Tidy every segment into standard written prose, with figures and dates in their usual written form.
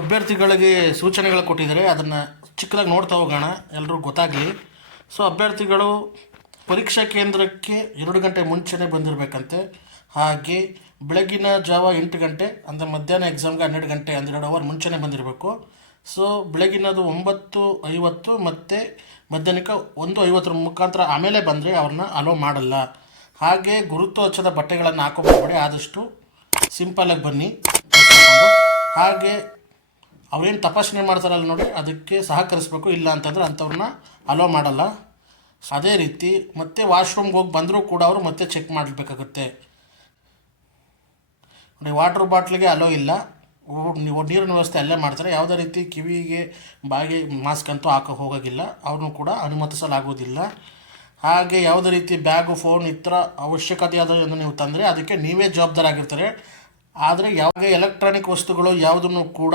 ಅಭ್ಯರ್ಥಿಗಳಿಗೆ ಸೂಚನೆಗಳು ಕೊಟ್ಟಿದ್ದಾರೆ, ಅದನ್ನು ಚಿಕ್ಕದಾಗಿ ನೋಡ್ತಾ ಹೋಗೋಣ, ಎಲ್ರಿಗೂ ಗೊತ್ತಾಗಲಿ. ಅಭ್ಯರ್ಥಿಗಳು ಪರೀಕ್ಷಾ ಕೇಂದ್ರಕ್ಕೆ 2 ಗಂಟೆ ಮುಂಚೆನೇ ಬಂದಿರಬೇಕಂತೆ. ಹಾಗೆ ಬೆಳಗಿನ ಜಾವ 8 ಗಂಟೆ ಅಂದರೆ ಮಧ್ಯಾಹ್ನ ಎಕ್ಸಾಮ್ಗೆ 12 ಗಂಟೆ ಅಂದರೆ 2 ಅವರ್ ಮುಂಚೆನೇ ಬಂದಿರಬೇಕು. ಬೆಳಗಿನದು 9:50 ಮತ್ತು ಮಧ್ಯಾಹ್ನಕ್ಕೆ 1:50 ಮುಖಾಂತರ ಆಮೇಲೆ ಬಂದರೆ ಅವ್ರನ್ನ ಅಲೋ ಮಾಡಲ್ಲ. ಹಾಗೆ ಗುರುತು ಹಚ್ಚದ ಬಟ್ಟೆಗಳನ್ನು ಹಾಕೋಬೇಡಿ, ಆದಷ್ಟು ಸಿಂಪಲಾಗಿ ಬನ್ನಿ. ಹಾಗೆ ಅವ್ರೇನು ತಪಾಸಣೆ ಮಾಡ್ತಾರಲ್ಲ ನೋಡಿ, ಅದಕ್ಕೆ ಸಹಕರಿಸಬೇಕು, ಇಲ್ಲ ಅಂತಂದರೆ ಅಂಥವ್ರನ್ನ ಅಲೋ ಮಾಡಲ್ಲ. ಅದೇ ರೀತಿ ಮತ್ತೆ ವಾಶ್ರೂಮ್ಗೆ ಹೋಗಿ ಬಂದರೂ ಕೂಡ ಅವರು ಮತ್ತೆ ಚೆಕ್ ಮಾಡಬೇಕಾಗುತ್ತೆ ನೋಡಿ. ವಾಟ್ರ್ ಬಾಟ್ಲಿಗೆ ಅಲೋ ಇಲ್ಲ, ನೀವು ನೀರಿನ ವ್ಯವಸ್ಥೆ ಅಲ್ಲೇ ಮಾಡ್ತಾರೆ. ಯಾವುದೇ ರೀತಿ ಕಿವಿಗೆ ಬಾಯಿಗೆ ಮಾಸ್ಕ್ ಅಂತೂ ಹಾಕೋ ಹೋಗೋಗಿಲ್ಲ, ಅವ್ರನ್ನೂ ಕೂಡ ಅನುಮತಿಸಲಾಗುವುದಿಲ್ಲ. ಹಾಗೆ ಯಾವುದೇ ರೀತಿ ಬ್ಯಾಗು, ಫೋನ್ ಇತರ ಅವಶ್ಯಕತೆ ಆದರೂ ನೀವು ತಂದರೆ ಅದಕ್ಕೆ ನೀವೇ ಜವಾಬ್ದಾರಾಗಿರ್ತಾರೆ. ಆದರೆ ಯಾವುದೇ ಎಲೆಕ್ಟ್ರಾನಿಕ್ ವಸ್ತುಗಳು ಯಾವುದನ್ನು ಕೂಡ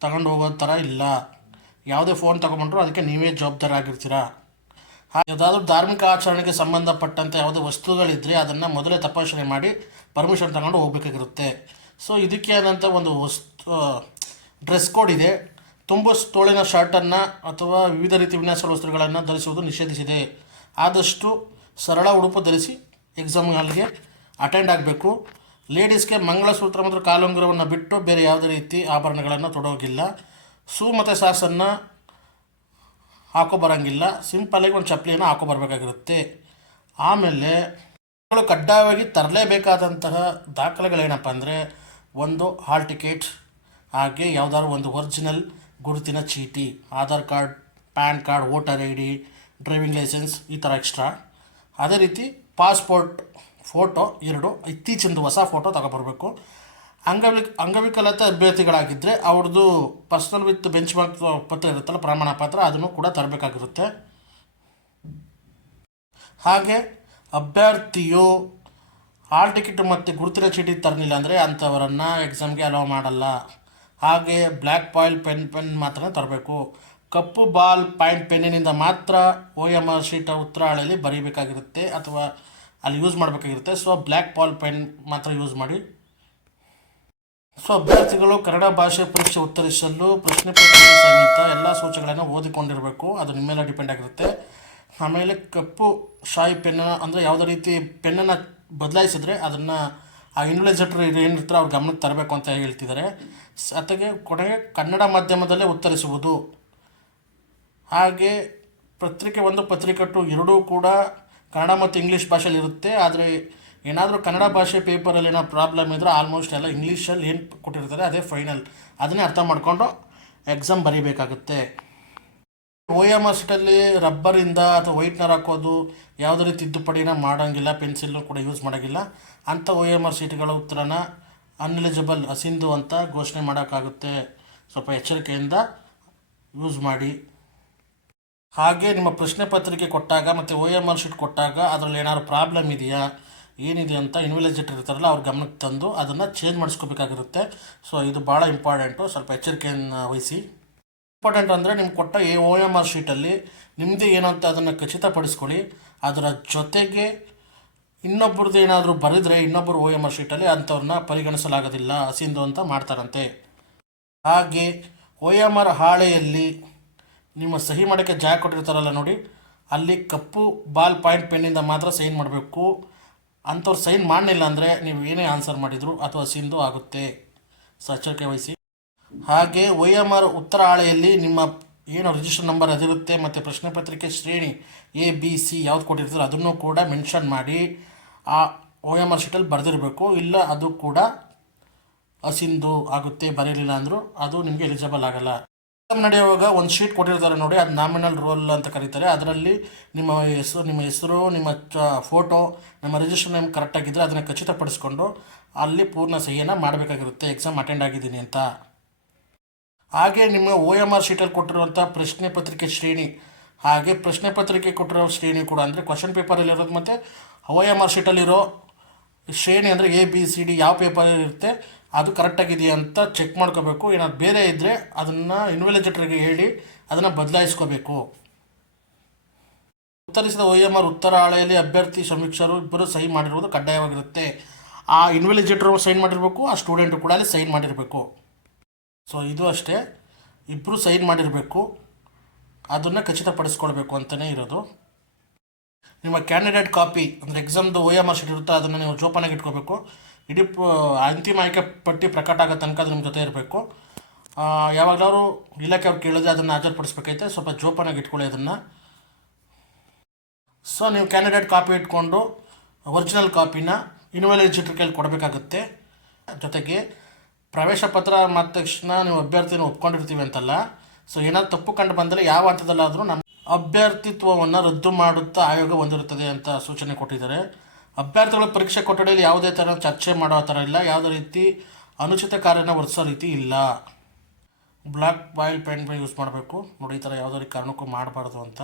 ತಗೊಂಡು ಹೋಗೋ ಥರ ಇಲ್ಲ. ಯಾವುದೇ ಫೋನ್ ತೊಗೊಂಡ್ರು ಅದಕ್ಕೆ ನೀವೇ ಜವಾಬ್ದಾರಾಗಿರ್ತೀರ. ಯಾವುದಾದ್ರೂ ಧಾರ್ಮಿಕ ಆಚರಣೆಗೆ ಸಂಬಂಧಪಟ್ಟಂತೆ ಯಾವುದೇ ವಸ್ತುಗಳಿದ್ದರೆ ಅದನ್ನು ಮೊದಲೇ ತಪಾಸಣೆ ಮಾಡಿ ಪರ್ಮಿಷನ್ ತಗೊಂಡು ಹೋಗಬೇಕಾಗಿರುತ್ತೆ. ಇದಕ್ಕೆ ಆದಂಥ ಒಂದು ಡ್ರೆಸ್ ಕೋಡ್ ಇದೆ. ತುಂಬು ತೋಳಿನ ಶರ್ಟನ್ನು ಅಥವಾ ವಿವಿಧ ರೀತಿ ವಿನ್ಯಾಸ ವಸ್ತ್ರಗಳನ್ನು ಧರಿಸುವುದು ನಿಷೇಧಿಸಿದೆ. ಆದಷ್ಟು ಸರಳ ಉಡುಪು ಧರಿಸಿ ಎಕ್ಸಾಮ್ ಹಾಲ್ಗೆ ಅಟೆಂಡ್ ಆಗಬೇಕು. ಲೇಡೀಸ್ಗೆ ಮಂಗಳಸೂತ್ರ ಮತ್ತು ಕಾಲುಂಗುರವನ್ನು ಬಿಟ್ಟು ಬೇರೆ ಯಾವುದೇ ರೀತಿ ಆಭರಣಗಳನ್ನು ತೊಡೋಗಿಲ್ಲ. ಶೂ ಮತ್ತು ಸಾಕ್ಸನ್ನು ಬರೋಂಗಿಲ್ಲ. ಸಿಂಪಲಾಗಿ ಒಂದು ಚಪ್ಪಲಿಯನ್ನು ಬರಬೇಕಾಗಿರುತ್ತೆ. ಆಮೇಲೆ ಕಡ್ಡಾಯವಾಗಿ ತರಲೇಬೇಕಾದಂತಹ ದಾಖಲೆಗಳೇನಪ್ಪ ಅಂದರೆ, ಒಂದು ಹಾಲ್ ಟಿಕೆಟ್, ಹಾಗೆ ಯಾವುದಾದ್ರು ಒಂದು ಒರಿಜಿನಲ್ ಗುರುತಿನ ಚೀಟಿ, Aadhaar card, PAN card, voter I D, driving licence, ಈ ಥರ ಎಕ್ಸ್ಟ್ರಾ. ಅದೇ ರೀತಿ ಪಾಸ್ಪೋರ್ಟ್ ಫೋಟೋ 2 ಇತ್ತೀಚಿಂದು ಹೊಸ ಫೋಟೋ ತಗೊಬರ್ಬೇಕು. ಅಂಗವಿಕಲತೆ ಅಭ್ಯರ್ಥಿಗಳಾಗಿದ್ದರೆ ಅವ್ರದ್ದು ಪರ್ಸನಲ್ ವಿತ್ ಬೆಂಚ್ ಮಾರ್ಕ್ ಪತ್ರ ಇರುತ್ತಲ್ಲ, ಪ್ರಮಾಣ ಪತ್ರ, ಅದನ್ನು ಕೂಡ ತರಬೇಕಾಗಿರುತ್ತೆ. ಹಾಗೆ ಅಭ್ಯರ್ಥಿಯು ಹಾಲ್ ಟಿಕೆಟ್ ಮತ್ತು ಗುರುತಿನ ಚೀಟಿ ತರಲಿಲ್ಲ ಅಂದರೆ ಅಂಥವರನ್ನು ಎಕ್ಸಾಮ್ಗೆ ಅಲೋ ಮಾಡಲ್ಲ. ಹಾಗೆ ಬ್ಲ್ಯಾಕ್ ಪಾಯಿಲ್ ಪೆನ್ ಮಾತ್ರ ತರಬೇಕು. ಕಪ್ಪು ಬಾಲ್ ಪಾಯಿಂಟ್ ಪೆನ್ನಿನಿಂದ ಮಾತ್ರ OMR ಶೀಟ್ ಉತ್ತರ ಹಾಳೆಯಲ್ಲಿ ಬರೀಬೇಕಾಗಿರುತ್ತೆ ಅಥವಾ ಅಲ್ಲಿ ಯೂಸ್ ಮಾಡಬೇಕಾಗಿರುತ್ತೆ. ಬ್ಲ್ಯಾಕ್ ಬಾಲ್ ಪೆನ್ ಮಾತ್ರ ಯೂಸ್ ಮಾಡಿ. ಅಭ್ಯರ್ಥಿಗಳು ಕನ್ನಡ ಭಾಷೆ ಪರೀಕ್ಷೆ ಉತ್ತರಿಸಲು ಪ್ರಶ್ನೆ ಪತ್ರಿಕೆ ಸಹಿತ ಎಲ್ಲ ಸೂಚನೆಗಳನ್ನು ಓದಿಕೊಂಡಿರಬೇಕು. ಅದು ನಿಮ್ಮ ಮೇಲೆ ಡಿಪೆಂಡ್ ಆಗಿರುತ್ತೆ. ಆಮೇಲೆ ಕಪ್ಪು ಶಾಯಿ ಪೆನ್ ಅಂದರೆ ಯಾವುದೇ ರೀತಿ ಪೆನ್ನನ್ನು ಬದಲಾಯಿಸಿದರೆ ಅದನ್ನು ಆ ಇನ್ವಿಲೇಜರ್ ಏನಿರ್ತಾರೆ ಅವ್ರ ಗಮನಕ್ಕೆ ತರಬೇಕು ಅಂತ ಹೇಳ್ತಿದ್ದಾರೆ. ಕೊನೆಗೆ ಕನ್ನಡ ಮಾಧ್ಯಮದಲ್ಲೇ ಉತ್ತರಿಸುವುದು. ಹಾಗೆ ಪತ್ರಿಕೆ 1, ಪತ್ರಿಕೆ 2 ಎರಡೂ ಕೂಡ ಕನ್ನಡ ಮತ್ತು ಇಂಗ್ಲೀಷ್ ಭಾಷೆಯಲ್ಲಿ ಇರುತ್ತೆ. ಆದರೆ ಏನಾದರೂ ಕನ್ನಡ ಭಾಷೆ ಪೇಪರಲ್ಲಿ ಏನೋ ಪ್ರಾಬ್ಲಮ್ ಇದ್ದರೆ ಆಲ್ಮೋಸ್ಟ್ ಎಲ್ಲ ಇಂಗ್ಲೀಷಲ್ಲಿ ಏನು ಕೊಟ್ಟಿರ್ತಾರೆ ಅದೇ ಫೈನಲ್, ಅದನ್ನೇ ಅರ್ಥ ಮಾಡಿಕೊಂಡು ಎಕ್ಸಾಮ್ ಬರೀಬೇಕಾಗುತ್ತೆ. OMR ಶೀಟಲ್ಲಿ ರಬ್ಬರಿಂದ ಅಥವಾ ವೈಟ್ನರ್ ಹಾಕೋದು ಯಾವುದೇ ರೀತಿ ತಿದ್ದುಪಡಿನ ಮಾಡೋಂಗಿಲ್ಲ, ಪೆನ್ಸಿಲ್ಲು ಕೂಡ ಯೂಸ್ ಮಾಡೋಂಗಿಲ್ಲ. ಅಂಥ OMR ಶೀಟ್ಗಳ ಉತ್ತರನ ಅನ್ಎಲಿಜಿಬಲ್, ಅಸಿಂಧು ಅಂತ ಘೋಷಣೆ ಮಾಡೋಕ್ಕಾಗುತ್ತೆ. ಸ್ವಲ್ಪ ಎಚ್ಚರಿಕೆಯಿಂದ ಯೂಸ್ ಮಾಡಿ. ಹಾಗೆ ನಿಮ್ಮ ಪ್ರಶ್ನೆ ಪತ್ರಿಕೆ ಕೊಟ್ಟಾಗ ಮತ್ತು OMR ಶೀಟ್ ಕೊಟ್ಟಾಗ ಅದರಲ್ಲಿ ಏನಾದ್ರು ಪ್ರಾಬ್ಲಮ್ ಇದೆಯಾ, ಏನಿದೆ ಅಂತ ಇನ್ವಿಲೇಜರ್ ಇರ್ತಾರಲ್ಲ ಅವ್ರ ಗಮನಕ್ಕೆ ತಂದು ಅದನ್ನು ಚೇಂಜ್ ಮಾಡಿಸ್ಕೋಬೇಕಾಗಿರುತ್ತೆ. ಇದು ಭಾಳ ಇಂಪಾರ್ಟೆಂಟು, ಸ್ವಲ್ಪ ಎಚ್ಚರಿಕೆಯನ್ನು ವಹಿಸಿ. ಇಂಪಾರ್ಟೆಂಟ್ ಅಂದರೆ ನಿಮ್ಗೆ ಕೊಟ್ಟ OMR ಶೀಟಲ್ಲಿ ನಿಮ್ಮದೇ ಏನು ಅಂತ ಅದನ್ನು ಖಚಿತಪಡಿಸ್ಕೊಳ್ಳಿ. ಅದರ ಜೊತೆಗೆ ಇನ್ನೊಬ್ಬರದ್ದು ಏನಾದರೂ ಬರೆದರೆ ಇನ್ನೊಬ್ಬರು OMR ಶೀಟಲ್ಲಿ ಅಂಥವ್ರನ್ನ ಪರಿಗಣಿಸಲಾಗೋದಿಲ್ಲ, ಅಸಿಂಧು ಅಂತ ಮಾಡ್ತಾರಂತೆ. ಹಾಗೆ OMR ಹಾಳೆಯಲ್ಲಿ ನಿಮ್ಮ ಸಹಿ ಮಾಡೋಕ್ಕೆ ಜಾಗ ಕೊಟ್ಟಿರ್ತಾರಲ್ಲ ನೋಡಿ, ಅಲ್ಲಿ ಕಪ್ಪು ಬಾಲ್ ಪಾಯಿಂಟ್ ಪೆನ್ನಿಂದ ಮಾತ್ರ ಸೈನ್ ಮಾಡಬೇಕು. ಅಂಥವ್ರು ಸೈನ್ ಮಾಡಲಿಲ್ಲ ಅಂದರೆ ನೀವು ಏನೇ ಆನ್ಸರ್ ಮಾಡಿದ್ರು ಅಥವಾ ಸಿಂಧು ಆಗುತ್ತೆ. ಎಚ್ಚರಿಕೆ ವಹಿಸಿ. ಹಾಗೆ OMR ಉತ್ತರ ಹಾಳೆಯಲ್ಲಿ ನಿಮ್ಮ ಏನು ರಿಜಿಸ್ಟರ್ ನಂಬರ್ ಅದಿರುತ್ತೆ ಮತ್ತು ಪ್ರಶ್ನೆ ಪತ್ರಿಕೆ ಶ್ರೇಣಿ ABC ಯಾವ್ದು ಕೊಟ್ಟಿರ್ತೀರೋ ಅದನ್ನು ಕೂಡ ಮೆನ್ಷನ್ ಮಾಡಿ ಆ OMR ಶೀಟಲ್ಲಿ ಬರೆದಿರಬೇಕು. ಇಲ್ಲ ಅದು ಕೂಡ ಅಸಿಂಧು ಆಗುತ್ತೆ, ಬರೀಲಿಲ್ಲ ಅಂದರೂ ಅದು ನಿಮಗೆ ಎಲಿಜಿಬಲ್ ಆಗಲ್ಲ. ಎಕ್ಸಾಮ್ ನಡೆಯುವಾಗ ಒಂದು ಶೀಟ್ ಕೊಟ್ಟಿರ್ತಾರೆ ನೋಡಿ, ಅದು ನಾಮಿನಲ್ ರೋಲ್ ಅಂತ ಕರೀತಾರೆ. ಅದರಲ್ಲಿ ನಿಮ್ಮ ಹೆಸರು, ನಿಮ್ಮ ಫೋಟೋ, ನಿಮ್ಮ ರಿಜಿಸ್ಟರ್ ನೇಮ್ ಕರೆಕ್ಟಾಗಿದ್ದರೆ ಅದನ್ನು ಖಚಿತಪಡಿಸ್ಕೊಂಡು ಅಲ್ಲಿ ಪೂರ್ಣ ಸಹಿಯನ್ನು ಮಾಡಬೇಕಾಗಿರುತ್ತೆ, ಎಕ್ಸಾಮ್ ಅಟೆಂಡ್ ಆಗಿದ್ದೀನಿ ಅಂತ. ಹಾಗೆ ನಿಮ್ಮ OMR ಶೀಟಲ್ಲಿ ಕೊಟ್ಟಿರುವಂಥ ಪ್ರಶ್ನೆ ಪತ್ರಿಕೆ ಶ್ರೇಣಿ, ಹಾಗೆ ಪ್ರಶ್ನೆ ಪತ್ರಿಕೆ ಕೊಟ್ಟಿರೋ ಶ್ರೇಣಿ ಕೂಡ ಅಂದರೆ ಕ್ವಶನ್ ಪೇಪರಲ್ಲಿರೋದು ಮತ್ತು OMR ಶೀಟಲ್ಲಿರೋ ಶ್ರೇಣಿ ಅಂದರೆ ABCD ಯಾವ ಪೇಪರ್ ಇರುತ್ತೆ ಅದು ಕರೆಕ್ಟಾಗಿದೆಯಾ ಅಂತ ಚೆಕ್ ಮಾಡ್ಕೋಬೇಕು. ಏನಾದ್ರು ಬೇರೆ ಇದ್ದರೆ ಅದನ್ನು ಇನ್ವಿಲೇಜರ್ಗೆ ಹೇಳಿ ಅದನ್ನು ಬದಲಾಯಿಸ್ಕೋಬೇಕು. ಉತ್ತರಿಸಿದ OMR ಉತ್ತರ ಹಾಳೆಯಲ್ಲಿ ಅಭ್ಯರ್ಥಿ ಸಮೀಕ್ಷರು ಇಬ್ಬರು ಸಹಿ ಮಾಡಿರುವುದು ಕಡ್ಡಾಯವಾಗಿರುತ್ತೆ. ಆ ಇನ್ವಿಲೇಜರ್ ಸೈನ್ ಮಾಡಿರಬೇಕು, ಆ ಸ್ಟೂಡೆಂಟು ಕೂಡ ಅಲ್ಲಿ ಸೈನ್ ಮಾಡಿರಬೇಕು. ಸೊ ಇದು ಅಷ್ಟೇ, ಇಬ್ಬರು ಸೈನ್ ಮಾಡಿರಬೇಕು, ಅದನ್ನು ಖಚಿತಪಡಿಸ್ಕೊಳ್ಬೇಕು ಅಂತಲೇ ಇರೋದು. ನಿಮ್ಮ ಕ್ಯಾಂಡಿಡೇಟ್ ಕಾಪಿ ಅಂದರೆ ಎಕ್ಸಾಮ್ದು OMR ಶೀಟ್ ಇರುತ್ತೆ, ಅದನ್ನು ನೀವು ಜೋಪಾನಾಗಿ ಇಟ್ಕೋಬೇಕು. ಇಡೀ ಅಂತಿಮ ಆಯ್ಕೆ ಪಟ್ಟಿ ಪ್ರಕಟ ಆಗೋ ತನಕ ಅದು ನಿಮ್ಮ ಜೊತೆ ಇರಬೇಕು. ಯಾವಾಗಲಾದ್ರು ಇಲಾಖೆಯವ್ರು ಕೇಳಿದ್ರೆ ಅದನ್ನು ಹಾಜರುಪಡಿಸ್ಬೇಕೈತೆ, ಸ್ವಲ್ಪ ಜೋಪಾನಾಗಿ ಇಟ್ಕೊಳ್ಳಿ ಅದನ್ನು. ಸೊ ನೀವು ಕ್ಯಾಂಡಿಡೇಟ್ ಕಾಪಿ ಇಟ್ಕೊಂಡು ಒರಿಜಿನಲ್ ಕಾಪಿನ ಇನ್ವಾಲಿಡೇಟರ್ ಕೈಲಿ ಕೊಡಬೇಕಾಗುತ್ತೆ. ಜೊತೆಗೆ ಪ್ರವೇಶ ಪತ್ರ ಮಾಡಿದ ತಕ್ಷಣ ನೀವು ಅಭ್ಯರ್ಥಿನ ಒಪ್ಕೊಂಡಿರ್ತೀವಿ ಅಂತಲ್ಲ. ಸೊ ಏನಾದ್ರು ತಪ್ಪು ಕಂಡು ಬಂದರೆ ಯಾವ ಹಂತದಲ್ಲಾದರೂ ನಮ್ಮ ಅಭ್ಯರ್ಥಿತ್ವವನ್ನು ರದ್ದು ಮಾಡುತ್ತಾ ಆಯೋಗ ಹೊಂದಿರುತ್ತದೆ ಅಂತ ಸೂಚನೆ ಕೊಟ್ಟಿದ್ದಾರೆ. ಅಭ್ಯರ್ಥಿಗಳ ಪರೀಕ್ಷೆ ಕೊಠಡಿಯಲ್ಲಿ ಯಾವುದೇ ಥರ ಚರ್ಚೆ ಮಾಡೋ ಥರ ಇಲ್ಲ, ಯಾವುದೇ ರೀತಿ ಅನುಚಿತ ಕಾರ್ಯನ ವರ್ತಿಸೋ ರೀತಿ ಇಲ್ಲ. ಬ್ಲ್ಯಾಕ್ ಬಾಯಿಲ್ ಪೆನ್ ಯೂಸ್ ಮಾಡಬೇಕು ನೋಡಿ, ಈ ಥರ ಯಾವುದೇ ರೀತಿ ಕಾರಣಕ್ಕೂ ಮಾಡಬಾರ್ದು ಅಂತ.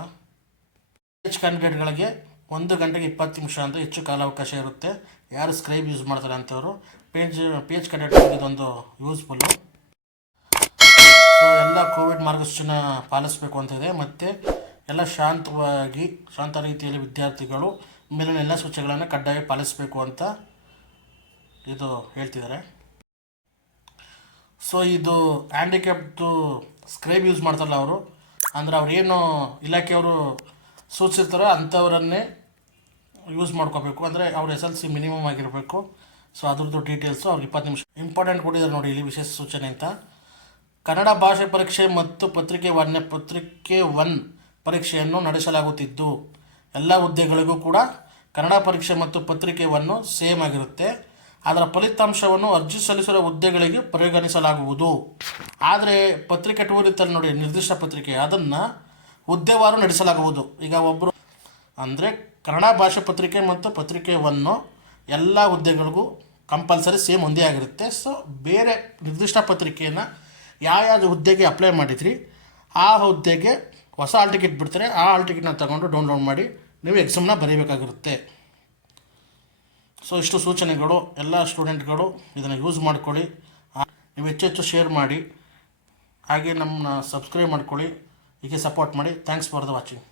ಕ್ಯಾಂಡಿಡೇಟ್ಗಳಿಗೆ 1 ಗಂಟೆಗೆ 20 ನಿಮಿಷ ಅಂತ ಹೆಚ್ಚು ಕಾಲಾವಕಾಶ ಇರುತ್ತೆ. ಯಾರು ಸ್ಕ್ರೈಬ್ ಯೂಸ್ ಮಾಡ್ತಾರೆ ಅಂಥವರು ಪೇಜ್ ಕ್ಯಾಂಡಿಡೇಟ್ ಇದೊಂದು ಯೂಸ್ಫುಲ್ಲು. ಸೊ ಎಲ್ಲ ಕೋವಿಡ್ ಮಾರ್ಗಸೂಚಿನ ಪಾಲಿಸಬೇಕು ಅಂತಿದೆ. ಮತ್ತು ಎಲ್ಲ ಶಾಂತ ರೀತಿಯಲ್ಲಿ ವಿದ್ಯಾರ್ಥಿಗಳು ಮೇಲಿನ ಎಲ್ಲ ಸೂಚನೆಗಳನ್ನು ಕಡ್ಡಾಯ ಪಾಲಿಸಬೇಕು ಅಂತ ಇದು ಹೇಳ್ತಿದ್ದಾರೆ. ಸೊ ಇದು ಹ್ಯಾಂಡಿಕ್ಯಾಪ್ದು ಸ್ಕ್ರೈಬ್ ಯೂಸ್ ಮಾಡ್ತಾರಲ್ಲ ಅವರು, ಅಂದರೆ ಅವ್ರೇನು ಇಲಾಖೆಯವರು ಸೂಚಿಸಿರ್ತಾರೋ ಅಂಥವರನ್ನೇ ಯೂಸ್ ಮಾಡ್ಕೋಬೇಕು. ಅಂದರೆ ಅವ್ರ SLC ಮಿನಿಮಮ್ ಆಗಿರಬೇಕು. ಸೊ ಅದ್ರದ್ದು ಡೀಟೇಲ್ಸು ಅವ್ರಿಗೆ 20 ನಿಮಿಷ ಇಂಪಾರ್ಟೆಂಟ್ ಕೊಟ್ಟಿದ್ದಾರೆ ನೋಡಿ ಇಲ್ಲಿ, ವಿಶೇಷ ಸೂಚನೆ ಅಂತ. ಕನ್ನಡ ಭಾಷೆ ಪರೀಕ್ಷೆ ಮತ್ತು ಪತ್ರಿಕೆ 1 ಪರೀಕ್ಷೆಯನ್ನು ನಡೆಸಲಾಗುತ್ತಿದ್ದು ಎಲ್ಲ ಹುದ್ದೆಗಳಿಗೂ ಕೂಡ ಕನ್ನಡ ಪರೀಕ್ಷೆ ಮತ್ತು ಪತ್ರಿಕೆ 1 ಸೇಮ್ ಆಗಿರುತ್ತೆ. ಅದರ ಫಲಿತಾಂಶವನ್ನು ಅರ್ಜಿ ಸಲ್ಲಿಸಿರುವ ಹುದ್ದೆಗಳಿಗೆ ಪರಿಗಣಿಸಲಾಗುವುದು. ಆದರೆ ಪತ್ರಿಕೆ 2 ಇರುತ್ತಲ್ಲ ನೋಡಿ, ನಿರ್ದಿಷ್ಟ ಪತ್ರಿಕೆ, ಅದನ್ನು ಹುದ್ದೆವಾರು ನಡೆಸಲಾಗುವುದು. ಈಗ ಒಬ್ಬರು ಅಂದರೆ ಕನ್ನಡ ಭಾಷೆ ಪತ್ರಿಕೆ ಮತ್ತು ಪತ್ರಿಕೆ 1 ಎಲ್ಲ ಹುದ್ದೆಗಳಿಗೂ ಕಂಪಲ್ಸರಿ ಸೇಮ್ ಒಂದೇ ಆಗಿರುತ್ತೆ. ಸೊ ಬೇರೆ ನಿರ್ದಿಷ್ಟ ಪತ್ರಿಕೆಯನ್ನು ಯಾವ್ಯಾವ ಹುದ್ದೆಗೆ ಅಪ್ಲೈ ಮಾಡಿದ್ರಿ ಆ ಹುದ್ದೆಗೆ ಹೊಸ ಹಾಲ್ ಟಿಕೆಟ್ ಬಿಡ್ತಾರೆ, ಆ ಹಾಲ್ ಟಿಕೆಟ್ನ ತಗೊಂಡು ಡೌನ್ಲೋಡ್ ಮಾಡಿ ನೀವು ಎಕ್ಸಾಮ್ನ ಬರೀಬೇಕಾಗಿರುತ್ತೆ. ಸೊ ಇಷ್ಟು ಸೂಚನೆಗಳು, ಎಲ್ಲ ಸ್ಟೂಡೆಂಟ್ಗಳು ಇದನ್ನು ಯೂಸ್ ಮಾಡ್ಕೊಳ್ಳಿ. ನೀವು ಹೆಚ್ಚು ಶೇರ್ ಮಾಡಿ, ಹಾಗೆ ನಮ್ಮನ್ನ ಸಬ್ಸ್ಕ್ರೈಬ್ ಮಾಡ್ಕೊಳ್ಳಿ, ಹೀಗೆ ಸಪೋರ್ಟ್ ಮಾಡಿ. Thanks for the watching.